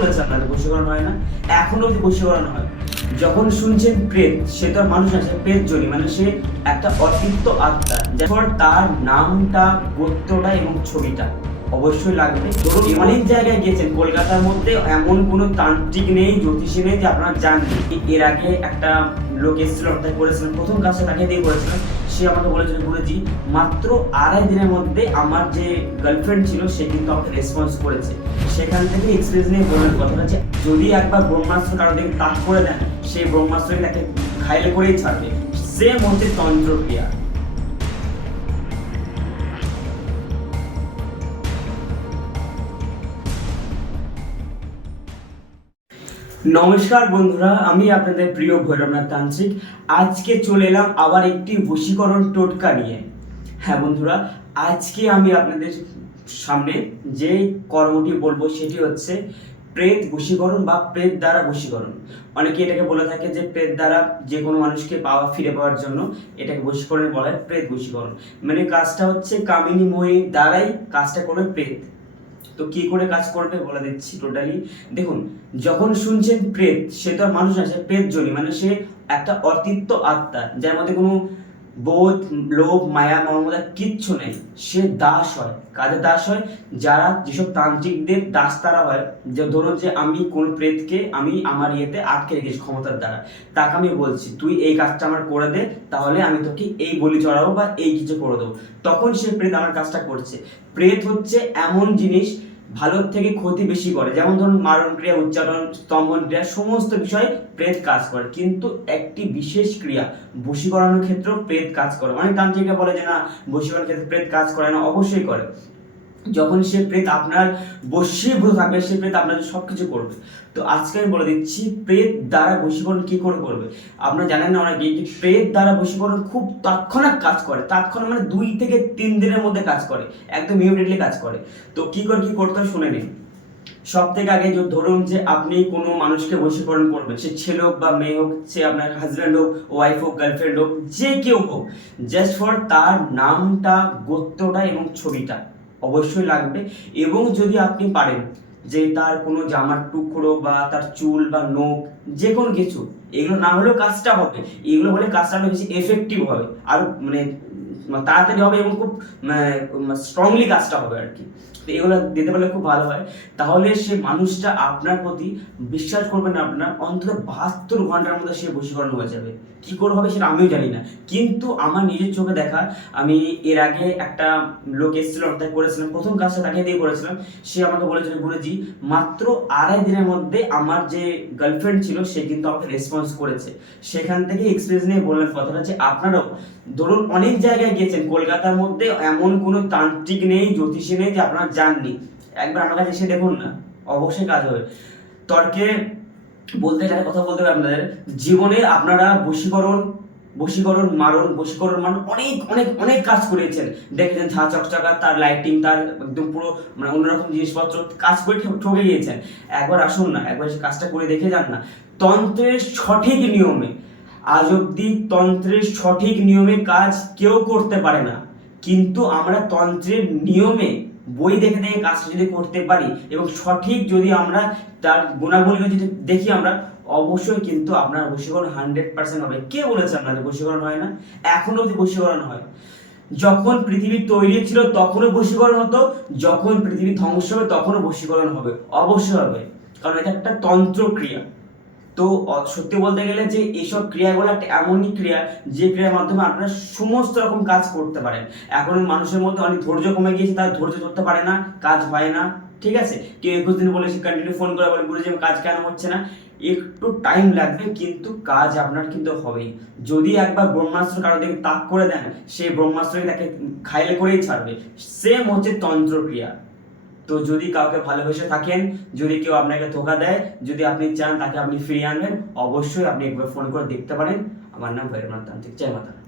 বলেছে আপনাদের বশীকরণ হয় না। এখনও অব্দি বশীকরণ হয়? যখন শুনছেন প্রেত, সে তো মানুষ আছে প্রেত জনি মানে সে একটা অতৃপ্ত আত্মা। যার তার নামটা, গোত্রটা এবং ছবিটা। অবশ্যই লাগবে। ধরুন, অনেক জায়গায় গেছেন কলকাতার মধ্যে এমন কোনো তান্ত্রিক নেই, জ্যোতিষী নেই যে আপনারা জানেন। এর আগে একটা লোক এসেছিল, অর্থাৎ করেছিলেন প্রথম কাজটা তাকে দিয়ে করেছিলাম সে আমাকে বলেছিল, গুরুজি, মাত্র আড়াই দিনের মধ্যে আমার যে গার্লফ্রেন্ড ছিল, সে কিন্তু আমাকে রেসপন্স করেছে। সেখান থেকে এক্সপিরিয়েন্স নিয়ে বললেন, কথাটা যে যদি একবার ব্রহ্মাস্ত্র কারও দিকে তাক করে দেন সেই ব্রহ্মাস্ত্রকে তাকে ঘাইলে করেই ছাড়বে। সেম হচ্ছে তন্ত্রক্রিয়া। নমস্কার বন্ধুরা, আমি আপনাদের প্রিয় ভৈরবনাথ তান্ত্রিক। আজকে চলে এলাম আবার একটি বশীকরণ টোটকা নিয়ে। হ্যাঁ বন্ধুরা, আজকে আমি আপনাদের সামনে যে কর্মটি বলব সেটি হচ্ছে প্রেত বশীকরণ বা প্রেত দ্বারা বশীকরণ। অনেকে এটাকে বলে থাকে যে প্রেত দ্বারা যে কোনো মানুষকে পাওয়া, ফিরে পাওয়ার জন্য এটাকে বশীকরণ বলা হয় প্রেত বশীকরণ। মানে কাজটা হচ্ছে কামিনী মহির দ্বারাই কাজটা করবে প্রেত। তো কি করে কাজ করবে বলে দিচ্ছি টোটালি দেখুন, যখন শুনছেন প্রেত, সে তো মানুষ না, সে প্রেত জনি মানে সে একটা অতৃপ্ত আত্মা, যার মধ্যে কোনো বোধ, লোভ, মায়া মমতা কিচ্ছু নেই। সে দাস হয়। কাদের দাস হয়, যারা যেসব তান্ত্রিকদের দাস তারা হয়। যে ধরুন যে আমি কোন প্রেতকে আমি আমার ইয়েতে আটকে রেখেছি ক্ষমতার দ্বারা। তাকে আমি বলছি, তুই এই কাজটা আমার করে দে, তাহলে আমি তোকে এই বলি চড়াবো বা এই কিছু করে দেবো। তখন সে প্রেত আমার কাজটা করছে। প্রেত হচ্ছে এমন জিনিস ভালোর থেকে ক্ষতি বেশি করে। যেমন ধরুন মারণ ক্রিয়া, উচ্চারণ, স্তম্ভন ক্রিয়া, সমস্ত বিষয়ে প্রেত কাজ করে। কিন্তু একটি বিশেষ ক্রিয়া, বশীকরণের ক্ষেত্রেও প্রেত কাজ করে। অনেক তান্ত্রিকরা বলে যে না, বশীকরণের ক্ষেত্রে প্রেত কাজ করে না, অবশ্যই করে। যখন সে প্রেত আপনার বশীভূত থাকবে, সে প্রেত আপনার সব কিছু করবে। তো আজকে আমি বলে দিচ্ছি, প্রেত দ্বারা বশীকরণ কি করে করবে? আপনারা জানেন না অনেকে যে প্রেত দ্বারা বশীকরণ খুব তৎক্ষণাৎ কাজ করে। তৎক্ষণাৎ মানে দুই থেকে তিন দিনের মধ্যে কাজ করে। একদম ইমিডিয়েটলি কাজ করে। তো কি করে কি করতে হয় শুনে নিন। সব থেকে আগে ধরুন যে আপনি কোনো মানুষকে বশীকরণ করবেন, সে ছেলে হোক বা মেয়ে হোক, সে আপনার হাজব্যান্ড হোক ওয়াইফ হোক গার্লফ্রেন্ড হোক, যে কেউ হোক জাস্ট ফর তার নামটা, গোত্রটা এবং ছবিটা। অবশ্যই লাগবে। এবং যদি আপনি পারেন যে তার কোনো জামার টুকরো বা তার চুল বা নখ যে কোনো কিছু, এগুলো না হলেও কাজটা হবে। এগুলো হলে কাজটা আরও বেশি এফেক্টিভ হবে। আর মানে তাড়াতাড়ি হবে এবং খুব স্ট্রংলি কাজটা হবে আর কি। তো এগুলো দিতে পারলে খুব ভালো হয়। তাহলে সে মানুষটা আপনার প্রতি বিশ্বাস করবেন না, আপনার অন্তত বাহাত্তর ঘণ্টার মধ্যে সে বশীকরণ হয়ে যাবে। কি করে হবে সেটা আমিও জানি না। কিন্তু আমার নিজের চোখে দেখা, আমি এর আগে একটা লোক এসেছিল, অর্থাৎ করেছিলাম, প্রথম কাজটা তাকে দিয়ে করেছিলাম। সে আমাকে বলেছিল, গুরুজি, মাত্র আড়াই দিনের মধ্যে আমার যে গার্লফ্রেন্ড ছিল, সে কিন্তু আমাকে রেসপন্স করেছে। সেখান থেকে এক্সপিরিয়েন্স নিয়ে বললেন কথাটা যে, আপনারাও, ধরুন অনেক জায়গায় গেছেন? কলকাতার মধ্যে এমন কোনো তান্ত্রিক নেই, জ্যোতিষী নেই যে আপনারা জাননি একবার আমার কাছে এসে দেখুন না, অবশ্যই কাজ হবে। তর্কে বলতে গেলে কথা বলতে হবে আপনাদের, জীবনে আপনারা বশীকরণ বশীকরণ মারণ বশীকরণ মারণ অনেক অনেক অনেক কাজ করেছেন। দেখেছেন ঝা চকচকা, তার লাইটিং তার একদম পুরো মানে অন্যরকম জিনিসপত্র কাজ করে ঠকে গিয়েছেন। একবার আসুন না, একবার সে কাজটা করে দেখে যান না। তন্ত্রের সঠিক নিয়মে আজ অব্দি তন্ত্রের সঠিক নিয়মে কাজ কেউ করতে পারে না। কিন্তু আমরা তন্ত্রের নিয়মে বই দেখে দেখে কাজটা যদি করতে পারি এবং সঠিক যদি আমরা তার গুণাগুণগুলো যদি দেখি আমরা, অবশ্যই কিন্তু আপনার বশীকরণ হান্ড্রেড পার্সেন্ট হবে। কে বলেছে আপনাদের বশীকরণ হয় না? এখনও অব্দি বশীকরণ হয়। যখন পৃথিবী তৈরি ছিল তখনও বশীকরণ হতো, যখন পৃথিবী ধ্বংস হবে তখনও বশীকরণ হবে। অবশ্যই হবে। কারণ এটা একটা তন্ত্র ক্রিয়া তো সত্যি বলতে গেলে যে এইসব ক্রিয়াগুলো একটা এমনই ক্রিয়া যে ক্রিয়ার মাধ্যমে আপনারা সমস্ত রকম কাজ করতে পারেন। এখন মানুষের মধ্যে অনেক ধৈর্য কমে গিয়েছে, তারা ধৈর্য ধরতে পারে না, কাজ হয় না, ঠিক আছে? কেউ একুশ দিন বলে কন্টিনিউ ফোন করে বলে, গুরুজি কাজ কেন হচ্ছে না? একটু টাইম লাগবে, কিন্তু কাজ আপনার কিন্তু হবেই। যদি একবার ব্রহ্মাস্ত্র কারও দিকে তাক করে দেন সেই ব্রহ্মাস্ত্রকে তাকে খাইলে করেই ছাড়বে। সেম হচ্ছে তন্ত্রক্রিয়া। তো যদি কাউকে ভালোবেসে থাকেন, যদি কেউ আপনাকে ধোকা দেয়, যদি আপনি চান তাকে আপনি ফিরিয়ে আনবেন, অবশ্যই আপনি একবার ফোন করে দেখতে পারেন। আমার নাম ভৈরবনাথ তান্ত্রিক জয় মাতা